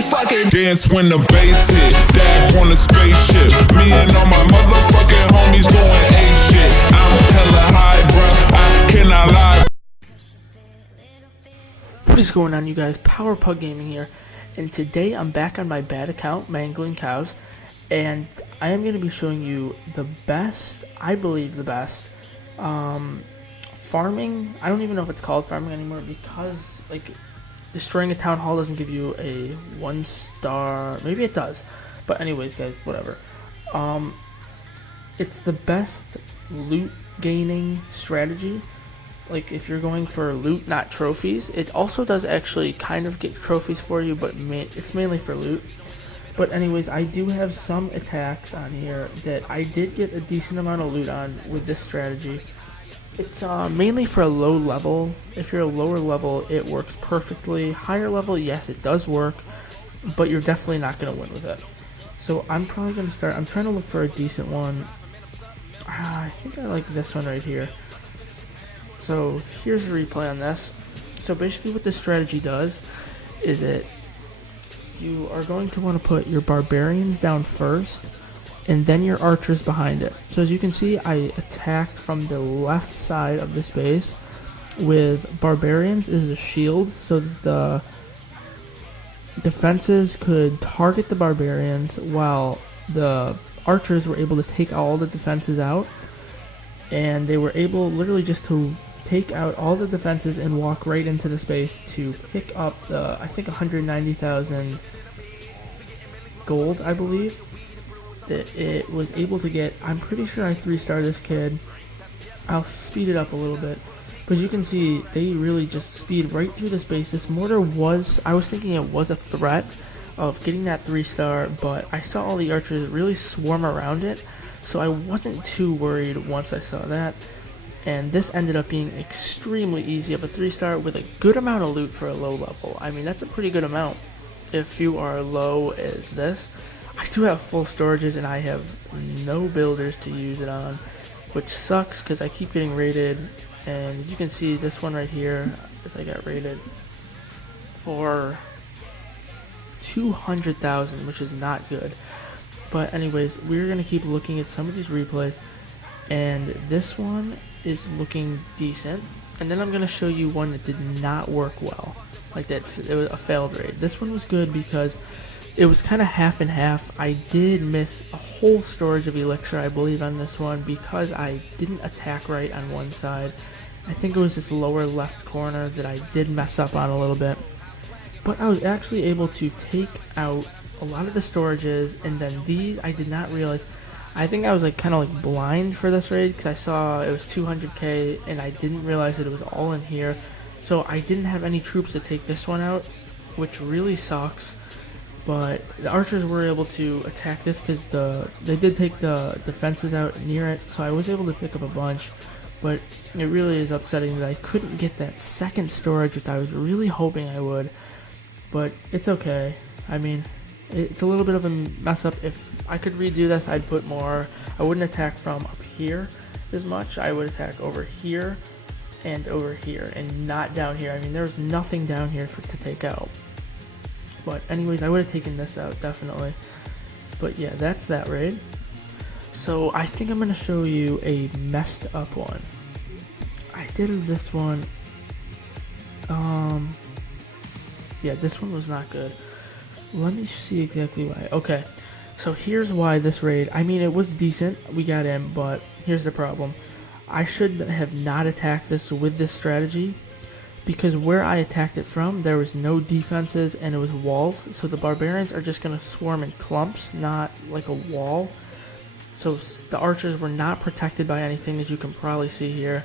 we fucking dance when the bass hit. Dab on the spaceship. Me and all my motherfucking homies going ape shit. I'm hella high, bruh, I cannot lie. What is going on, you guys? PowerPug Gaming here, and today I'm back on my bad account, Mangling Cows, and I am going to be showing you the best, I believe the best, farming. I don't even know if it's called farming anymore because, like, destroying a town hall doesn't give you a 1-star. Maybe it does, but anyways, guys, whatever. It's the best loot gaining strategy. Like, if you're going for loot, not trophies. It also does actually kind of get trophies for you, but it's mainly for loot. But anyways, I do have some attacks on here that I did get a decent amount of loot on with this strategy. It's mainly for a low level. If you're a lower level, it works perfectly. Higher level, yes, it does work, but you're definitely not going to win with it. So I'm probably going to start. I'm trying to look for a decent one. I think I like this one right here. So here's a replay on this. So basically what this strategy does is that you are going to want to put your barbarians down first and then your archers behind it. So as you can see, I attacked from the left side of this base with barbarians as a shield so that the defenses could target the barbarians while the archers were able to take all the defenses out, and they were able literally just to take out all the defenses and walk right into the space to pick up the, I think, 190,000 gold, I believe, that it was able to get. I'm pretty sure I 3-star this kid. I'll speed it up a little bit, because you can see they really just speed right through the space. This mortar was, I was thinking it was a threat of getting that 3-star, but I saw all the archers really swarm around it, so I wasn't too worried once I saw that. And this ended up being extremely easy of a 3-star with a good amount of loot for a low level. I mean, that's a pretty good amount if you are low as this. I do have full storages and I have no builders to use it on, which sucks because I keep getting raided. And you can see this one right here, as I got raided for 200,000, which is not good. But anyways, we're going to keep looking at some of these replays, and this one is looking decent. And then I'm going to show you one that did not work well, like that. It was a failed raid. This one was good because it was kind of half and half. I did miss a whole storage of elixir, I believe, on this one because I didn't attack right on one side. I think it was this lower left corner that I did mess up on a little bit. But I was actually able to take out a lot of the storages, and then these I did not realize. I think I was like kind of like blind for this raid because I saw it was 200k and I didn't realize that it was all in here. So I didn't have any troops to take this one out, which really sucks. But the archers were able to attack this because they did take the defenses out near it, so I was able to pick up a bunch. But it really is upsetting that I couldn't get that second storage, which I was really hoping I would. But it's okay. I mean, it's a little bit of a mess up. If I could redo this, I'd put more. I wouldn't attack from up here as much. I would attack over here and over here and not down here. I mean, there was nothing down here to take out. But anyways, I would have taken this out, definitely. But yeah, that's that raid. So I think I'm going to show you a messed up one. I did this one. Yeah, this one was not good. Let me see exactly why. Okay, so here's why this raid. I mean, it was decent. We got in, but here's the problem. I should have not attacked this with this strategy, because where I attacked it from, there was no defenses and it was walls. So the barbarians are just going to swarm in clumps, not like a wall. So the archers were not protected by anything, as you can probably see here.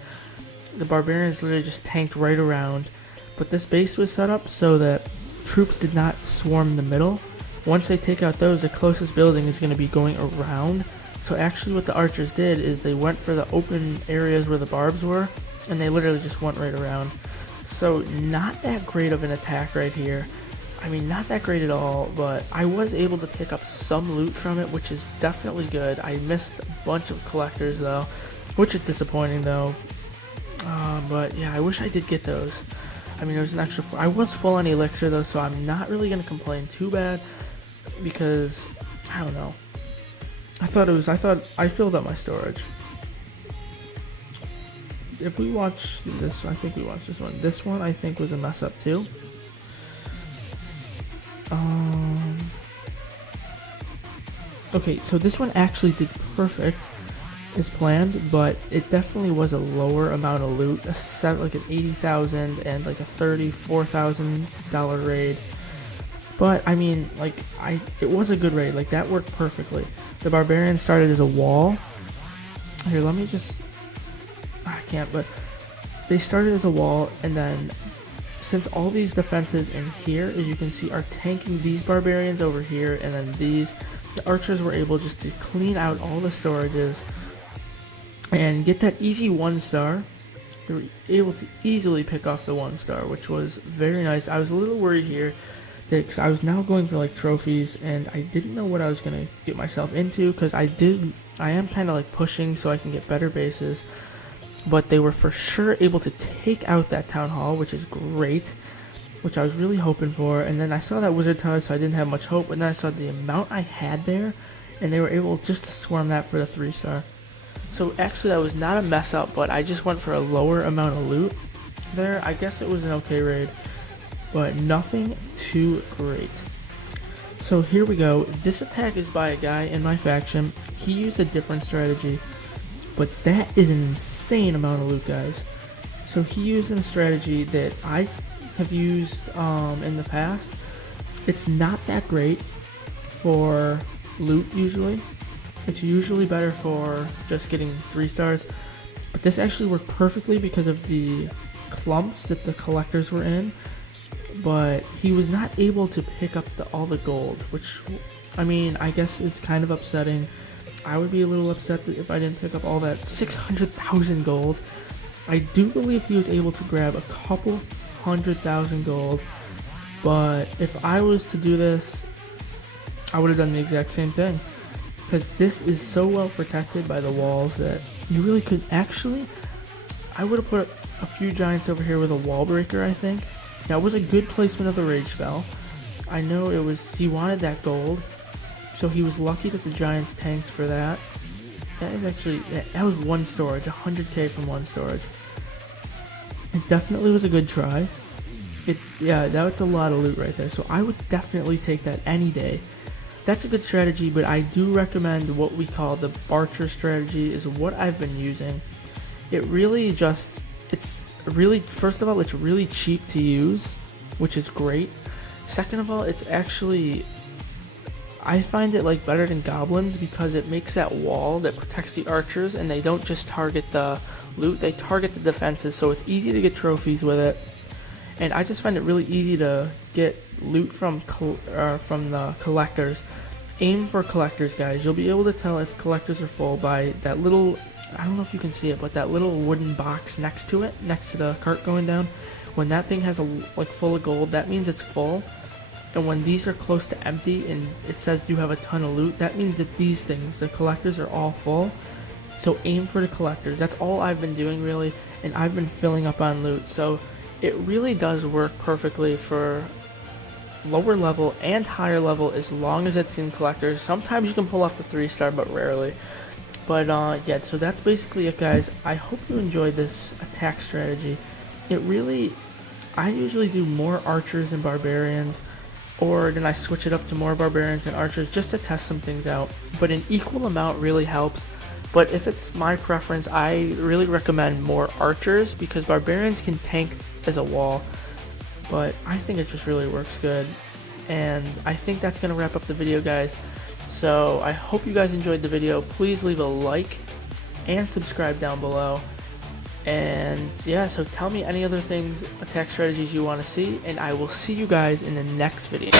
The barbarians literally just tanked right around. But this base was set up so that troops did not swarm in the middle. Once they take out those, the closest building is going to be going around. So actually what the archers did is they went for the open areas where the barbs were, and they literally just went right around. So not that great of an attack right here. I mean, not that great at all, but I was able to pick up some loot from it, which is definitely good. I missed a bunch of collectors though, which is disappointing though. But yeah, I wish I did get those. I mean, there's an extra I was full on elixir though, so I'm not really gonna complain too bad, because I don't know. I filled up my storage. If we watch this, I think we watched this one. This one I think was a mess up too. Okay, so this one actually did perfect as planned, but it definitely was a lower amount of loot, like an 80,000 and like a $34,000 raid. But I mean, like it was a good raid. Like that worked perfectly. The barbarian started as a wall. Here, let me just. I can't, but they started as a wall, and then since all these defenses in here, as you can see, are tanking these barbarians over here, and then the archers were able just to clean out all the storages and get that easy 1-star. They were able to easily pick off the 1-star, which was very nice. I was a little worried here because I was now going for like trophies, and I didn't know what I was gonna get myself into, because I am kind of like pushing so I can get better bases. But they were for sure able to take out that town hall, which is great, which I was really hoping for. And then I saw that wizard tower, so I didn't have much hope. And then I saw the amount I had there, and they were able just to swarm that for the 3-star. So actually that was not a mess up, but I just went for a lower amount of loot there. I guess it was an okay raid, but nothing too great. So here we go. This attack is by a guy in my faction. He used a different strategy, but that is an insane amount of loot, guys. So he used a strategy that I have used in the past. It's not that great for loot usually. It's usually better for just getting 3-stars. But this actually worked perfectly because of the clumps that the collectors were in. But he was not able to pick up all the gold, which, I mean, I guess is kind of upsetting. I would be a little upset if I didn't pick up all that 600,000 gold. I do believe he was able to grab a couple 100,000 gold, but if I was to do this, I would have done the exact same thing, because this is so well protected by the walls that you really could actually. I would have put a few giants over here with a wall breaker. I think that was a good placement of the rage spell. I know it was, he wanted that gold, so he was lucky that the giants tanked for that. That is actually, that was 1 storage, 100k from 1 storage. It definitely was a good try. Yeah, that's a lot of loot right there, so I would definitely take that any day. That's a good strategy, but I do recommend what we call the Barcher strategy, is what I've been using. It really just, it's really, first of all, it's really cheap to use, which is great. Second of all, it's actually, I find it like better than goblins, because it makes that wall that protects the archers, and they don't just target the loot, they target the defenses, so it's easy to get trophies with it. And I just find it really easy to get loot from the collectors. Aim for collectors, guys. You'll be able to tell if collectors are full by that little, I don't know if you can see it, but that little wooden box next to it, next to the cart going down. When that thing has like full of gold, that means it's full. And when these are close to empty and it says you have a ton of loot, that means that these things, the collectors, are all full. So aim for the collectors. That's all I've been doing really, and I've been filling up on loot. So it really does work perfectly for lower level and higher level, as long as it's in collectors. Sometimes you can pull off the 3-star, but rarely. But yeah, so that's basically it, guys. I hope you enjoyed this attack strategy. It really, I usually do more archers and barbarians, or then I switch it up to more barbarians and archers just to test some things out. But an equal amount really helps. But if it's my preference, I really recommend more archers, because barbarians can tank as a wall. But I think it just really works good. And I think that's going to wrap up the video, guys. So I hope you guys enjoyed the video. Please leave a like and subscribe down below. And yeah, so tell me any other things, attack strategies you want to see, and I will see you guys in the next video.